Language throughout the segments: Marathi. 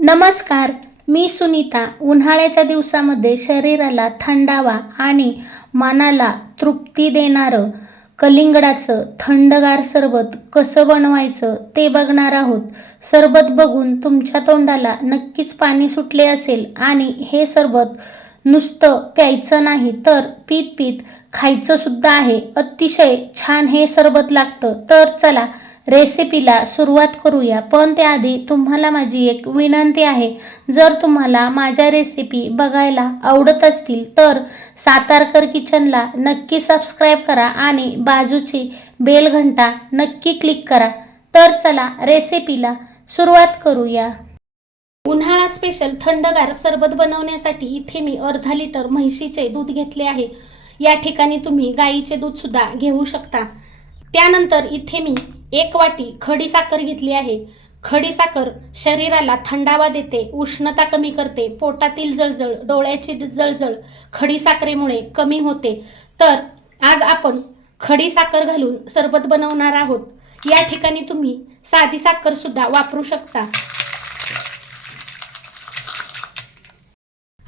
नमस्कार मी सुनीता. उन्हाळ्याच्या दिवसामध्ये शरीराला थंडावा आणि मनाला तृप्ती देणारं कलिंगडाचं थंडगार सरबत कसं बनवायचं ते बघणार आहोत. सरबत बघून तुमच्या तोंडाला नक्कीच पाणी सुटले असेल आणि हे सरबत नुसतं प्यायचं नाही तर पीत पीत खायचं सुद्धा आहे. अतिशय छान हे सरबत लागतं. तर चला रेसिपीला सुरुवात करूया. पण त्याआधी तुम्हाला माझी एक विनंती आहे. जर तुम्हाला माझ्या रेसिपी बघायला आवडत असतील तर सातारकर किचनला नक्की सबस्क्राईब करा आणि बाजूची बेल घंटा नक्की क्लिक करा. तर चला रेसिपीला सुरुवात करूया. उन्हाळा स्पेशल थंडगार सरबत बनवण्यासाठी इथे मी अर्धा लिटर म्हैशीचे दूध घेतले आहे. या ठिकाणी तुम्ही गाईचे दूध सुद्धा घेऊ शकता. त्यानंतर इथे मी एक वाटी खडी साखर घेतली आहे. खडी साखर शरीराला थंडावा देते उष्णता कमी करते पोटातील जळजळ डोळ्याची जळजळ खडी साखरेमुळे कमी होते. तर आज आपण खडी साखर घालून सरबत बनवणार आहोत. या ठिकाणी तुम्ही साधी साखर सुद्धा वापरू शकता.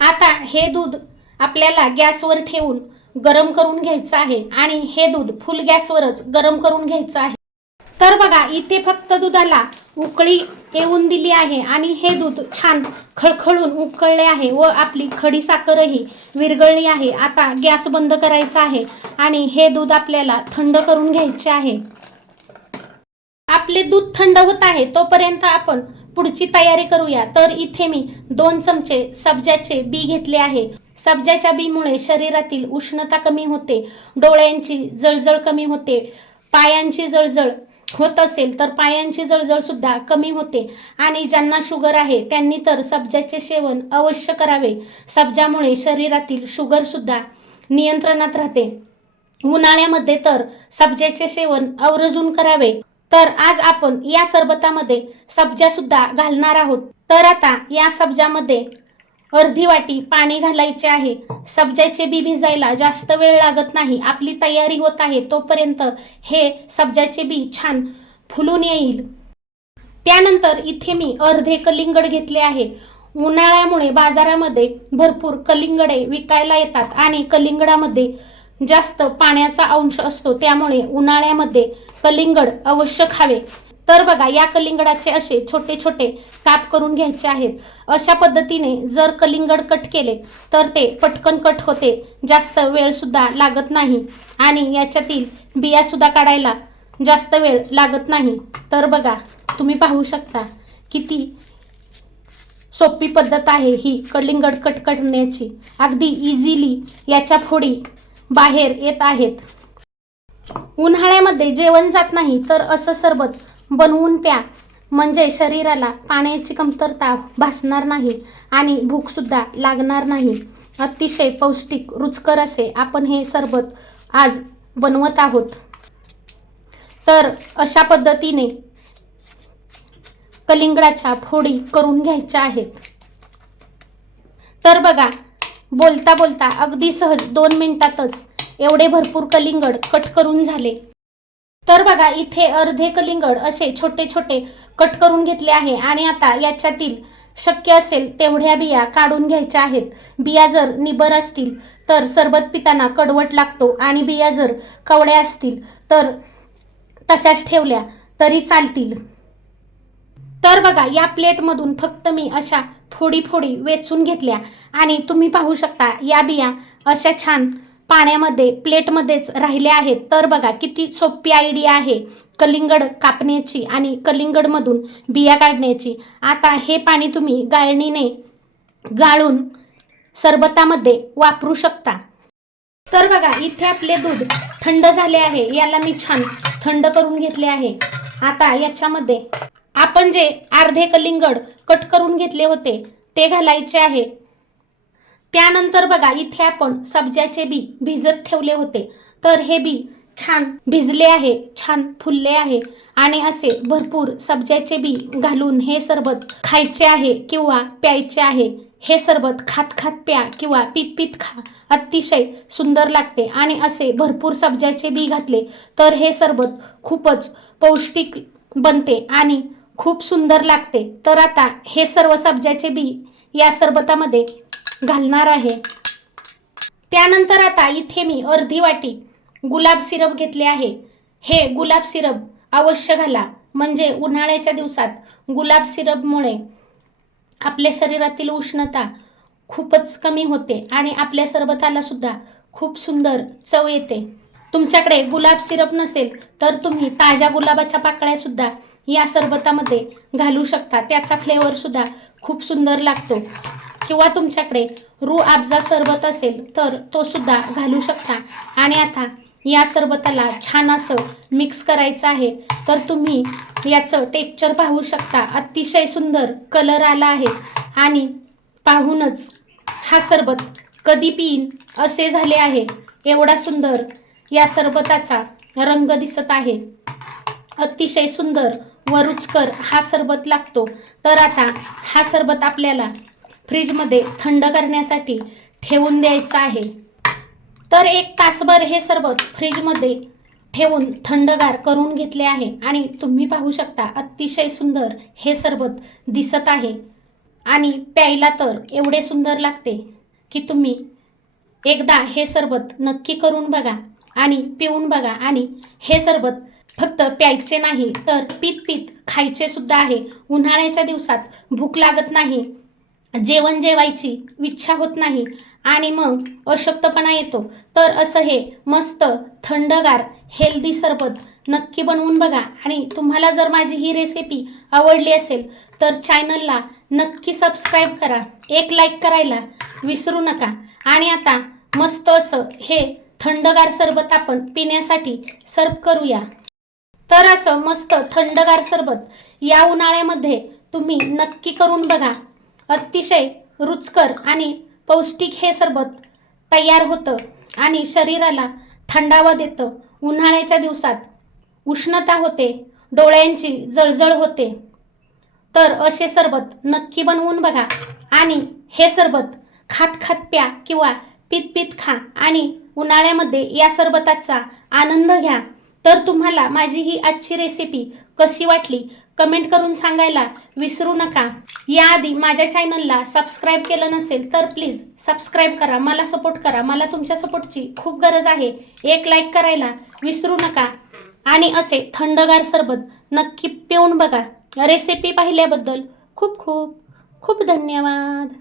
आता हे दूध आपल्याला गॅसवर ठेवून गरम करून घ्यायचं आहे आणि हे दूध फुल गॅसवरच गरम करून घ्यायचं आहे. तर बघा इथे फक्त दुधाला उकळी येऊन दिली आहे आणि हे दूध छान खळखळून उकळले आहे व आपली खडी साखरही विरघळली आहे. आता गॅस बंद करायचा आहे आणि हे दूध आपल्याला थंड करून घ्यायचे आहे. आपले दूध थंड होत आहे तोपर्यंत आपण पुढची तयारी करूया. तर इथे मी दोन चमचे सब्जाचे बी घेतले आहे. सब्जाच्या बीमुळे शरीरातील उष्णता कमी होते डोळ्यांची जळजळ कमी होते पायांची जळजळ होत असेल तर पायांची जळजळ सुद्धा कमी होते. आणि ज्यांना शुगर आहे त्यांनी तर सब्जाचे सेवन अवश्य करावे. सब्जामुळे शरीरातील शुगर सुद्धा नियंत्रणात राहते. उन्हाळ्यामध्ये तर सब्जाचे सेवन अवरजून करावे. तर आज आपण या सरबतामध्ये सब्जा सुद्धा घालणार आहोत. तर आता या सब्जामध्ये अर्धी वाटी पाणी घालायचे आहे. सब्जाचे बी भिजायला जास्त वेळ लागत नाही. आपली तयारी होत आहे तोपर्यंत हे सब्जाचे बी छान फुलून येईल. त्यानंतर इथे मी अर्धे कलिंगड घेतले आहे. उन्हाळ्यामुळे बाजारामध्ये भरपूर कलिंगडे विकायला येतात आणि कलिंगडामध्ये जास्त पाण्याचा अंश असतो. त्यामुळे उन्हाळ्यामध्ये कलिंगड अवश्य खावे. तर बघा या कलिंगडाचे असे छोटे छोटे काप करून घ्यायचे आहेत. अशा पद्धतीने जर कलिंगड कट केले तर ते पटकन कट होते. जास्त वेळसुद्धा लागत नाही. आणि याच्यातील बियासुद्धा काढायला जास्त वेळ लागत नाही. तर बघा तुम्ही पाहू शकता किती सोपी पद्धत आहे ही कलिंगड कट करण्याची. अगदी इझिली याच्या फोडी बाहेर येत आहेत. उन्हाळ्यामध्ये जेवण जात नाही तर असं सरबत बनवून प्या. म्हणजे शरीराला पाण्याची कमतरता भासणार नाही आणि भूकसुद्धा लागणार नाही. अतिशय पौष्टिक रुचकर असे आपण हे सरबत आज बनवत आहोत. तर अशा पद्धतीने कलिंगडाच्या फोडी करून घ्यायच्या आहेत. तर बघा बोलता बोलता अगदी सहज दोन मिनिटातच एवढे भरपूर कलिंगड कट करून झाले. तर बघा इथे अर्धे कलिंगड असे छोटे छोटे कट करून घेतले आहे आणि आता याच्यातील शक्य असेल तेवढ्या बिया काढून घ्यायच्या आहेत. बिया जर निबर असतील तर सरबत पिताना कडवट लागतो आणि बिया जर कवड्या असतील तर तशाच ठेवल्या तरी चालतील. तर बघा या प्लेटमधून फक्त मी अशा फोडी फोडी वेचून घेतल्या आणि तुम्ही पाहू शकता या बिया अशा छान पाण्यामध्ये प्लेटमध्येच राहिले आहेत. तर बघा किती सोपी आयडिया आहे कलिंगड कापण्याची आणि कलिंगडमधून बिया काढण्याची. आता हे पाणी तुम्ही गाळणीने गाळून सरबतामध्ये वापरू शकता. तर बघा इथे आपले दूध थंड झाले आहे. याला मी छान थंड करून घेतले आहे. आता याच्यामध्ये आपण जे अर्धे कलिंगड कट करून घेतले होते ते घालायचे आहे. त्यानंतर बघा इथे आपण सब्जाचे बी भिजत ठेवले होते. तर हे बी छान भिजले आहे छान फुलले आहे. आणि असे भरपूर सब्जाचे बी घालून हे सरबत खायचे आहे किंवा प्यायचे आहे. हे सरबत खात खात प्या किंवा पीत पीत खा अतिशय सुंदर लागते. आणि असे भरपूर सब्जाचे बी घातले तर हे सरबत खूपच पौष्टिक बनते आणि खूप सुंदर लागते. तर आता हे सर्व सब्जाचे बी या सरबतामध्ये घालणार आहे. त्यानंतर आता इथे मी अर्धी वाटी गुलाब सिरप घेतले आहे. हे गुलाब सिरप अवश्य घाला. म्हणजे उन्हाळ्याच्या दिवसात गुलाब सिरपमुळे आपल्या शरीरातील उष्णता खूपच कमी होते आणि आपल्या सरबताला सुद्धा खूप सुंदर चव येते. तुमच्याकडे गुलाब सिरप नसेल तर तुम्ही ताज्या गुलाबाच्या पाकळ्या सुद्धा या सरबतामध्ये घालू शकता. त्याचा फ्लेवर सुद्धा खूप सुंदर लागतो. किंवा तुमच्याकडे रू आबजा सरबत असेल तर तो सुद्धा घालू शकता. आणि आता या सरबताला छान असं मिक्स करायचं आहे. तर तुम्ही याचं टेक्चर पाहू शकता. अतिशय सुंदर कलर आला आहे. आणि पाहूनच हा सरबत कधी पिईन असे झाले आहे. एवढा सुंदर या सरबताचा रंग दिसत आहे. अतिशय सुंदर व रुचकर हा सरबत लागतो. तर आता हा सरबत आपल्याला फ्रीजमध्ये थंड करण्यासाठी ठेवून द्यायचं आहे. तर एक तासभर हे सरबत फ्रीजमध्ये ठेवून थंडगार करून घेतले आहे. आणि तुम्ही पाहू शकता अतिशय सुंदर हे सरबत दिसत आहे. आणि प्यायला तर एवढे सुंदर लागते की तुम्ही एकदा हे सरबत नक्की करून बघा आणि पिऊन बघा. आणि हे सरबत फक्त प्यायचे नाही तर पीत पीत खायचे सुद्धा आहे. उन्हाळ्याच्या दिवसात भूक लागत नाही. जेवण जेवायची इच्छा होत नाही आणि मग अशक्तपणा येतो. तर असं हे मस्त थंडगार हेल्दी सरबत नक्की बनवून बघा. आणि तुम्हाला जर माझी ही रेसिपी आवडली असेल तर चॅनलला नक्की सबस्क्राईब करा. एक लाईक करायला विसरू नका. आणि आता मस्त असं हे थंडगार सरबत आपण पिण्यासाठी सर्व करूया. तर असं मस्त थंडगार सरबत या उन्हाळ्यामध्ये तुम्ही नक्की करून बघा. अतिशय रुचकर आणि पौष्टिक हे सरबत तयार होतं आणि शरीराला थंडावा देतं. उन्हाळ्याच्या दिवसात उष्णता होते डोळ्यांची जळजळ होते. तर असे सरबत नक्की बनवून बघा आणि हे सरबत खात खात प्या किंवा पित पित खा आणि उन्हाळ्यामध्ये या सरबताचा आनंद घ्या. तर तुम्हाला माझी ही आजची रेसिपी कशी वाटली? कमेंट करून सांगायला विसरू नका. याआधी माझ्या चॅनलला सबस्क्राईब केलं नसेल तर प्लीज सबस्क्राईब करा मला सपोर्ट करा. मला तुमच्या सपोर्टची खूप गरज आहे. एक लाईक करायला विसरू नका. आणि असे थंडगार सरबत नक्की पिऊन बघा. रेसिपी पाहिल्याबद्दल खूप खूप खूप धन्यवाद.